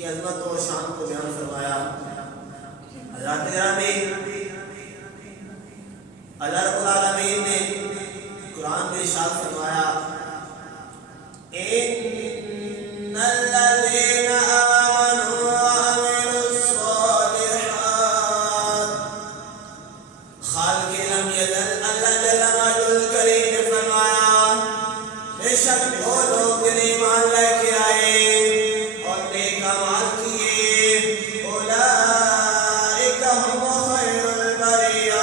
کی عظمت و شان کو بیان فرمایا۔ حضرات گرامی، اللہ رب العالمین نے قرآن میں ارشاد فرمایا ان الذین آمنوا وعملوا الصالحات، خالق لم یزل اللہ جل وعلا نے فرمایا بے شک وہ لوگ جنہیں ایمان لے کے آئے اور نیک اعمال کیے، اولئک هم خیر البریہ،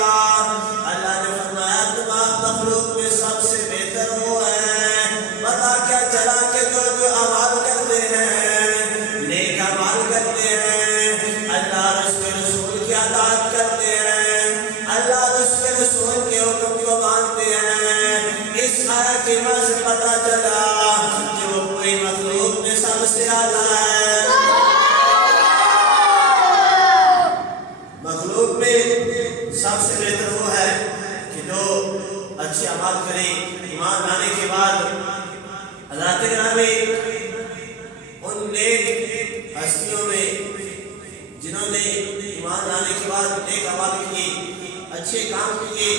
اللہ نے فرمایا تمام مخلوق میں سب سے بہتر وہ ہیں۔ پتا کیا چلا کہ جو اعمال کرتے ہیں، نیک اعمال کرتے ہیں، اللہ اور اس کے رسول کی اطاعت کرتے ہیں، اللہ اور اس کے رسول کے حکم کو مانتے ہیں، اس آیت کی وجہ سے پتا چلا کہ وہ پوری مخلوق میں سب سے اعلیٰ ہے۔ مخلوق میں سب سے بہتر وہ ہے کہ جو اچھے اعمال کرے ایمان لانے کے بعد۔ حضرات گرامی، ان نیک ہستیوں میں جنہوں نے ایمان لانے کے بعد نیک اعمال کیے، اچھے کام کیے،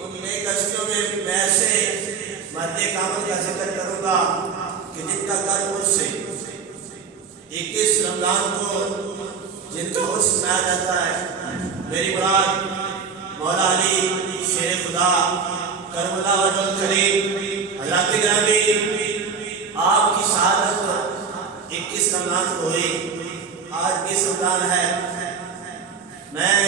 ان نیک ہستیوں میں میں ایسے مرد کامل کا ذکر کروں گا کہ جن کا گھر عرس سے 21 رمضان کو جن کا عرس منایا جاتا ہے۔ میری مراد مولا علی شیر خدا کرم اللہ وجہ الکریم۔ حضرات گرامی، آپ کی شہادت 21 رمضان کو ہوئی، آج 20 رمضان ہے۔ میں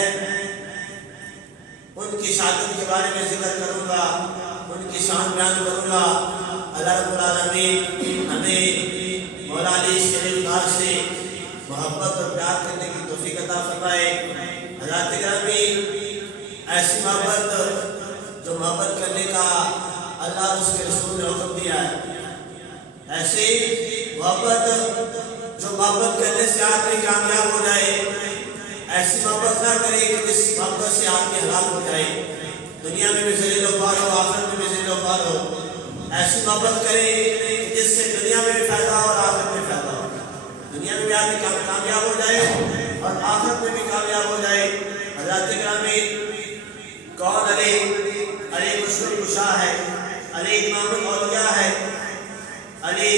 ان کی شہادت کے بارے میں ذکر کروں گا، ان کی شان بیان کروں گا۔ اللہ رب العالمین ہمیں مولا علی شیر خدا سے محبت اور پیار کرنے کی توفیق عطا فرمائے۔ حضرات گرامی، ایسی محبت جو محبت کرنے کا اللہ اور اس کے رسول نے حکم دیا ہے، ایسی محبت جو محبت کرنے سے آدمی کامیاب ہو جائے، ایسی محبت نہ کرے کہ جس محبت سے آدمی ہلاک ہو جائے، دنیا میں بھی ذلیل و خوار ہو، آخرت میں بھی ذلیل و خوار ہو۔ ایسی محبت کرے کہ جس سے دنیا میں بھی فائدہ ہو اور آخرت میں فائدہ ہو، دنیا میں بھی آدمی کامیاب ہو جائے اور آخرت میں بھی کامیاب ہو جائے۔ حضرات گرامی، کون علی؟ علی مشکل کشا ہے، علی امام الاولیاء ہے، علی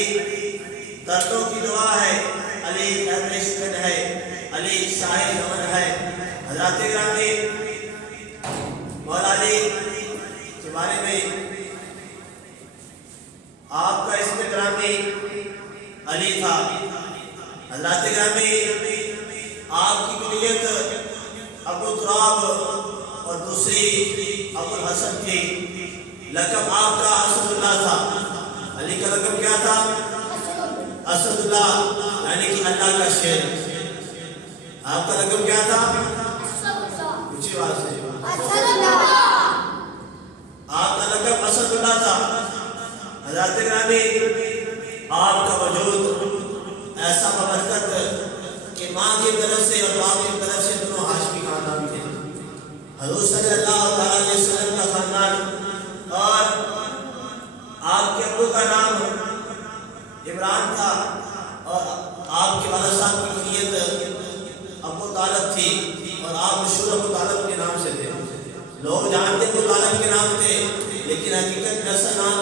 دردوں کی دعا ہے، علی خیر شکن ہے، علی شاہ امن ہے۔ حضرات گرامی، مولا علی کے بارے میں آپ کا اسم گرامی علی تھا۔ حضرات گرامی، آپ کی کنیت ابو تراب اور دوسری ابو الحسن تھی۔ لقب آپ کا اسد اللہ تھا۔ علی کا لقب کیا تھا؟ اسد اللہ، یعنی کہ اللہ کا شیر۔ آپ کا لقب کیا تھا؟ اونچی آواز سے۔ آپ کا لقب اسد اللہ تھا۔ حضرات گرامی، آپ کا وجود ایسا ببرکت کہ ماں کی طرف سے اور باپ کی طرف سے دونوں ہاشمی خاندان تھے۔ حضور صلی اللہ علیہ وسلم کا خاندان، اور آپ کے ابو کا نام عمران تھا اور آپ کے والد صاحب کی کنیت ابو طالب تھی، اور آپ مشہور ابو طالب کے نام سے تھے۔ لوگ جانتے ابو طالب کے نام تھے، لیکن حقیقت میں اصل نام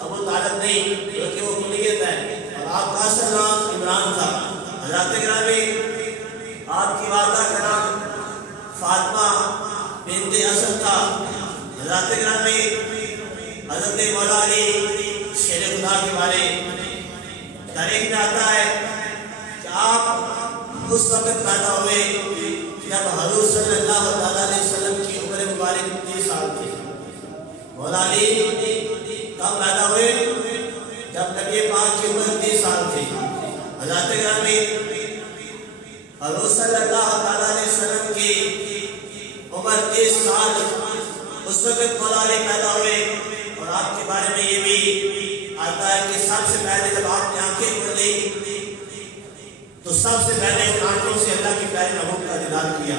ابو طالب نہیں بلکہ وہ کنیت ہے، اور آپ کا اصل نام عمران تھا۔ حضرات گرامی، آپ کی والدہ کا نام فاطمہ بنت اسد تھا۔ حضرات گرامی، حضرت مولا علی شیر خدا کے بارے تاریخ میں آتا ہے کہ آپ اس وقت پیدا ہوئے جب حضور صلی اللہ علیہ وسلم کی عمر مبارک 30 سال تھی۔ مولا علی کب پیدا ہوئے؟ جب نبی پاک کی عمر 30 سال تھی۔ حضرات گرامی، حضور صلی اللہ علیہ وسلم کی عمر 30 سال، اس وقت مولا علی پیدا ہوئے۔ اور آپ کے بارے میں یہ بھی آتا ہے کہ سب سے پہلے جب آپ نے آنکھیں کھولی تو سب سے پہلے آنکھوں سے اللہ کی پیاری محبوب کا دیدار کیا،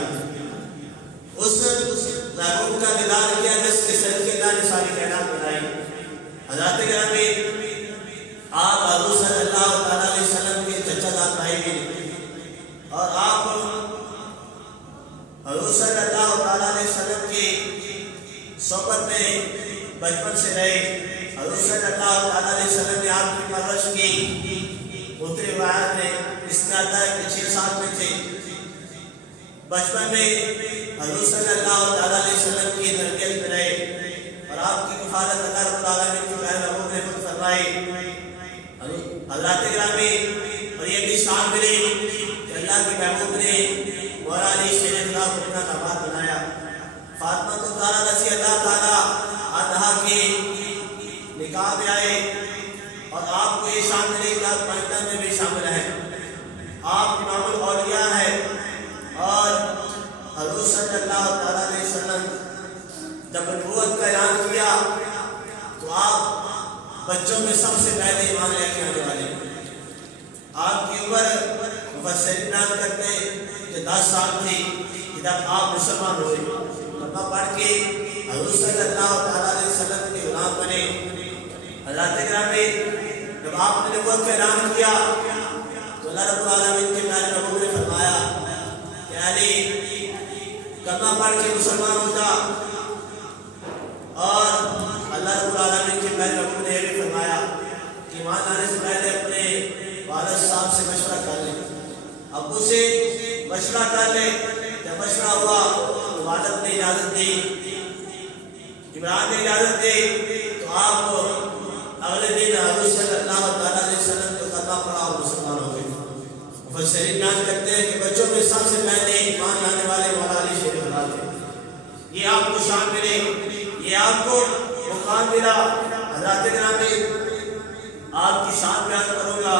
اس محبوب کا دیدار کیا جس کے صدقے اللہ نے ساری کائنات بنائی۔ حضرات گرامی، آپ حضور صلی اللہ علیہ وسلم کے چچا زاد بھائی بھی صحبت میں بچپن سے رہے، حضور صلی اللہ علیہ وسلم نے آپ کی پرورش کی۔ دوسری روایت میں اس میں آتا ہے کہ 6 سال میں تھے، بچپن میں حضور صلی اللہ علیہ وسلم کی تربیت میں رہے اور آپ کی کفالت اللہ رب العالمین کی پہل محبوب نے خود فرمائی۔ حضرات گرامی، اور یہ بھی شان ملی کہ اللہ کے محبوب نے مولا علی شیر خدا کو اپنا داماد بنایا۔ فاطمہ الزہرا رضی اللہ تعالیٰ عنہا کے نکاح میں آئے اور آپ کو یہ شان ملی کہ آپ پنجتن میں بھی شامل ہیں، آپ امام الاولیاء ہیں۔ اور حضور صلی اللہ علیہ وسلم جب نبوت کا اعلان کیا تو آپ بچوں میں سب سے پہلے ایمان لے کے آنے والے۔ آپ کی عمر مفسرین بیان کرتے ہیں کہ 10 سال تھی جب آپ مسلمان ہوئے، کلمہ پڑھ کے حضور صلی اللہ علیہ وسلم کے غلام بنے۔ حضرات گرامی، جب آپ نے نبوت کا اعلان کیا تو اللہ رب العالمین کے پیارے محبوب نے فرمایا کہ علی کلمہ پڑھ کے مسلمان ہو جا، اور اللہ رب العالمین کے پیارے محبوب نے یہ بھی فرمایا کہ ایمان لانے سے پہلے اپنے والد صاحب سے مشورہ کر لیں، ابو سے مشورہ کر لیں۔ جب مشورہ ہوا تو والد نے اجازت دی، عمران نے اجازت دی، تو آپ اگلے دن حضور صلی اللہ علیہ وسلم کو کلمہ پڑھا اور مسلمان ہو گئے۔ مفسرین بیان کرتے ہیں کہ بچوں میں سب سے پہلے ایمان لانے والے مولا علی شیر خدا تھے۔ یہ آپ کو شان ملے، یہ آپ کو مقام ملا۔ حضرات گرامی، آپ کی شان بیان کروں گا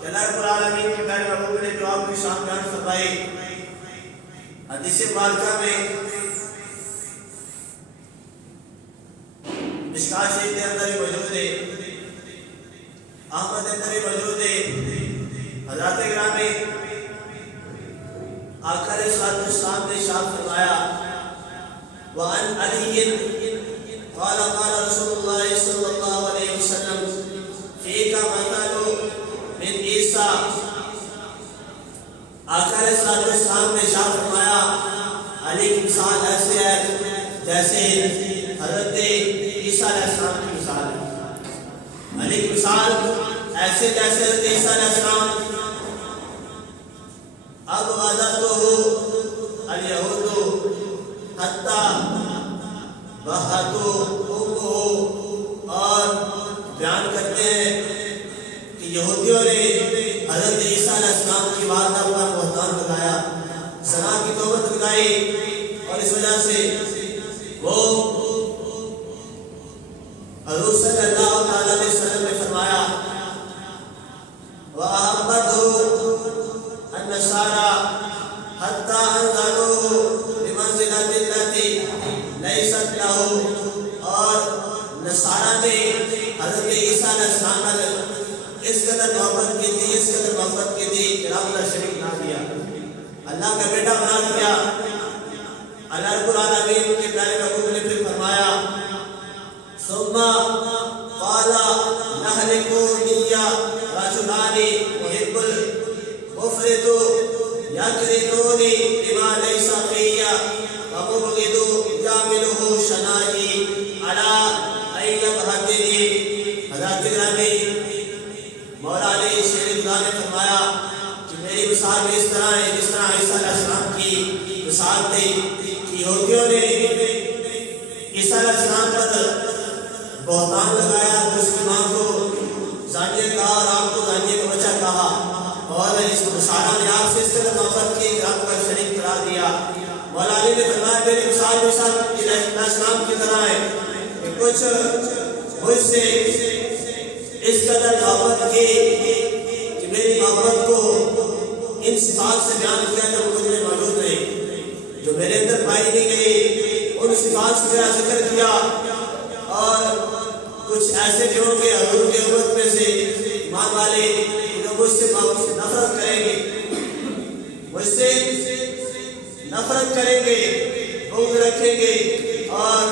کہ اللہ رب العالمین کے پیارے محبوب نے جو آپ کی شان بیان فرمائی، حدیث مبارکہ میں مشکوٰۃ شریف کے اندر بھی موجود ہے، احمد اندر بھی موجود ہے۔ حضرات گرامی، آقا علیہ السلام نے ارشاد فرمایا وعن علی قال قال رسول اللہ صلی اللہ علیہ وسلم فیک مثل من عیسیٰ۔ آقا علیہ السلام نے ارشاد فرمایا علی کی مثال ایسے ہے جیسے حضرت عیسیٰ علیہ السلام کی مثال ہے۔ علی کی مثال ایسے جیسے حضرت عیسیٰ علیہ السلام۔ اب غضبتہ الیہود حتی بہتو امہ، اور بیان کرتے ہیں کہ یہودیوں نے حضرت عیسیٰ علیہ السلام کی والدہ پر بہتان لگایا، زنا کی تہمت لگائی، اور اس وجہ سے وہ حضور صلی اللہ علیہ وسلم نے فرمایا وَأَحَبَّتْهُ النَّصَارَى حَتَّى أَنزَلُوهُ بِمَنزِلَةِ الَّتِي لَيْسَتْ لَهُ، اور نصارہ نے حضرت عیسیٰ علیہ السلام پر اس قدر محبت کی تھی، اس قدر محبت کی تھی کہ رب اللہ شریک بنا دیا، اللہ کا بیٹا بنا دیا۔ اللہ رب العالمین کے پیارے محبوب نے پھر فرمایا ثم قال نهلك نيا رجلان محب المفرد يكردوني بما ليس فيا ومبغض جامله شنائي على أن يبهدني۔ حضرات گرامی، مولا علی شیر خدا نے فرمایا کہ میری مثال بھی اس طرح ہے جس طرح عیسیٰ علیہ السلام کی مثال تھی کہ یہودیوں نے عیسیٰ علیہ السلام پر بہتان لگایا، مسلمان کو زانیہ کہا اور آپ کو زانیہ کا بچہ کہا، اور اس نصارہ نے آپ سے اس طرح محبت کی کہ آپ کا شریک قرار دیا۔ مولا علی نے فرمایا میری مثال بھی سب علیہ السلام کی طرح ہے کہ کچھ مجھ سے اس قدر محبت کی کہ میری محبت کو ان صفات سے بیان کیا جو مجھ میں موجود نہیں، جو میرے اندر پائی نہیں گئی، ان صفات سے میرا ذکر کیا۔ اور کچھ ایسے بھی ہوں گے حضور کے امت میں سے ایمان والے جو مجھ سے نفرت کریں گے، مجھ سے نفرت کریں گے، بغض رکھیں گے۔ اور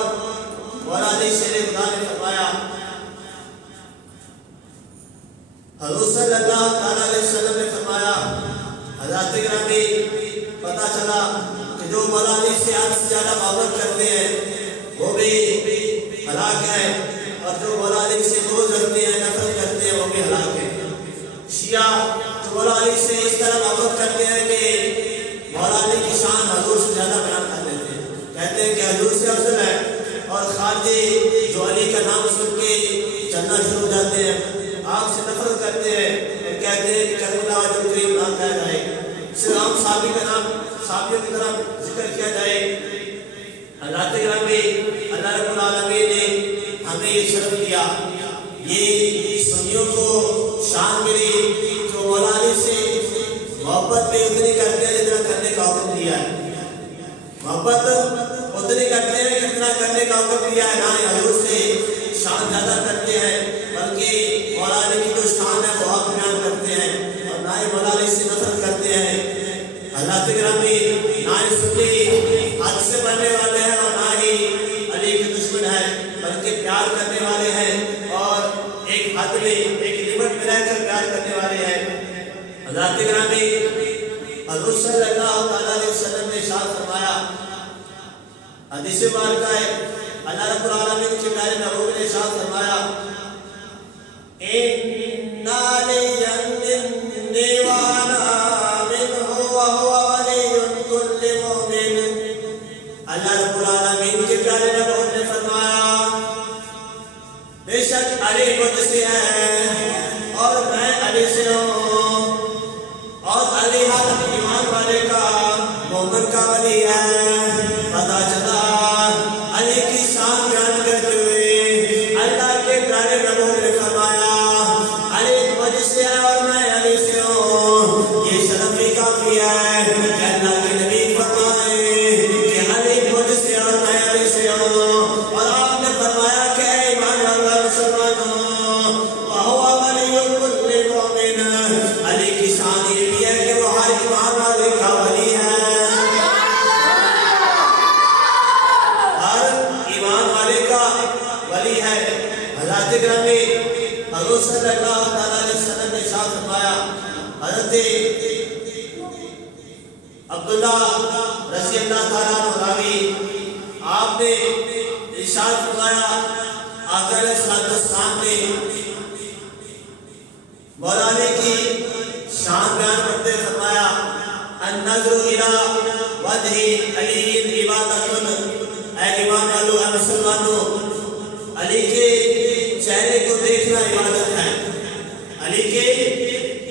مولا علی شیر خدا نے فرمایا حضور صلی اللہ علیہ وسلم نے فرمایا، حضرات گرامی پتہ چلا کہ جو مولا علی سے آپ سے زیادہ محبت کرتے ہیں وہ بھی ہلاک ہے، اور جو مولا علی سے بغض رکھتے ہیں، نفرت کرتے ہیں، وہ بھی ہلاک ہے۔ شیعہ جو مولا علی سے اس طرح محبت کرتے ہیں کہ مولا علی کی شان حضور سے زیادہ بیان کر دیتے ہیں، کہتے ہیں کہ حضور سے افضل ہے، اور خارجی جو علی کا نام سن کے چلنا شروع ہو جاتے ہیں، آپ سے نفرت کرتے ہیں اور کہتے ہیں کہ کربلا وجہ کریم نہ کہا جائے، صرف عام صحابی کا نام صحابیوں کی طرف ذکر کیا جائے۔ اللہ گرامی، اللہ رب العالمین نے ہمیں یہ شرف دیا، یہ سنیوں کو شان ملی جو مولا علی سے محبت میں اتنی کرتے ہیں جتنا کرنے کا حکم دیا ہے، محبت اتنی کرتے ہیں جتنا کرنے کا حکم دیا ہے، نہ ہی حضور سے شان زیادہ کرتے ہیں بلکہ مولا علی کی جو شان ہے وہ حق بیان کرتے ہیں، اور نہ ہی مولا علی سے نفرت کرتے ہیں۔ اللہ گرامی، نہ ہی سنی حد سے بڑھنے والے ہیں اور نہ ہی علی کے دشمن ہیں، بلکہ پیار کرنے والے ہیں اور ایک حد میں ایک لمٹ میں رہ کر پیار کرنے والے ہیں۔ اللہ گرامی، حضور صلی اللہ علیہ وسلم نے ارشاد فرمایا، حدیث مبارکہ ہے، اللہ رب العالمین کے پیارے محبوب نے ارشاد فرمایا، اِنَّا لِيَنِّنِّي وَأَنَا مِنْهُ وَهُوَ وَلِيٌّ كُلِّ مُؤْمِنٍ۔ اللہ رب العالمین کے پیارے محبوب نے فرمایا، بے شک علی مجھ سے ہے اور میں علی سے ہوں، اور علی ہر ایمان والے کا، مومن کا ولی ہے۔ پتہ چلا علی کی شان بیان کرتے ہوئے اللہ کے پیارے محبوب نے فرمایا، علی مجھ سے ہے اور میں علی سے ہوں، یہ شرف ہی کافی ہے کہ اللہ کے نبی فرمائے کہ علی مجھ سے اور میں علی سے ہوں، اور آپ نے فرمایا کہ اے ایمان والا مسلمانوں، وَهُوَ وَلِيُّ كُلِّ مُؤْمِنٍ، علی کی شان یہ بھی ہے کہ وہ ہر ایمان والے کا ولی ہے، ولی ہے۔ حضرت گرامی، حضور صلی اللہ علیہ وسلم نے ارشاد فرمایا، حضرت عبداللہ رضی اللہ تعالیٰ عنہ راوی، آپ نے ارشاد فرمایا، آقا علیہ السلام نے مولا علی کی شان بیان کرتے فرمایا، النظر الی وجہ علی عبادت، اے ایمان والو، اے مسلمانوں، علی کے چہرے کو دیکھنا عبادت ہے، علی کے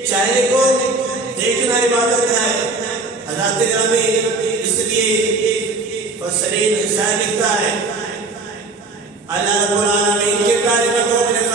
چہرے کو دیکھنا عبادت ہے۔ حضرت گرامی، اس لیے فسرین شاعر لکھتا ہے، اللہ رب العالمین کے پیارے محبوب نے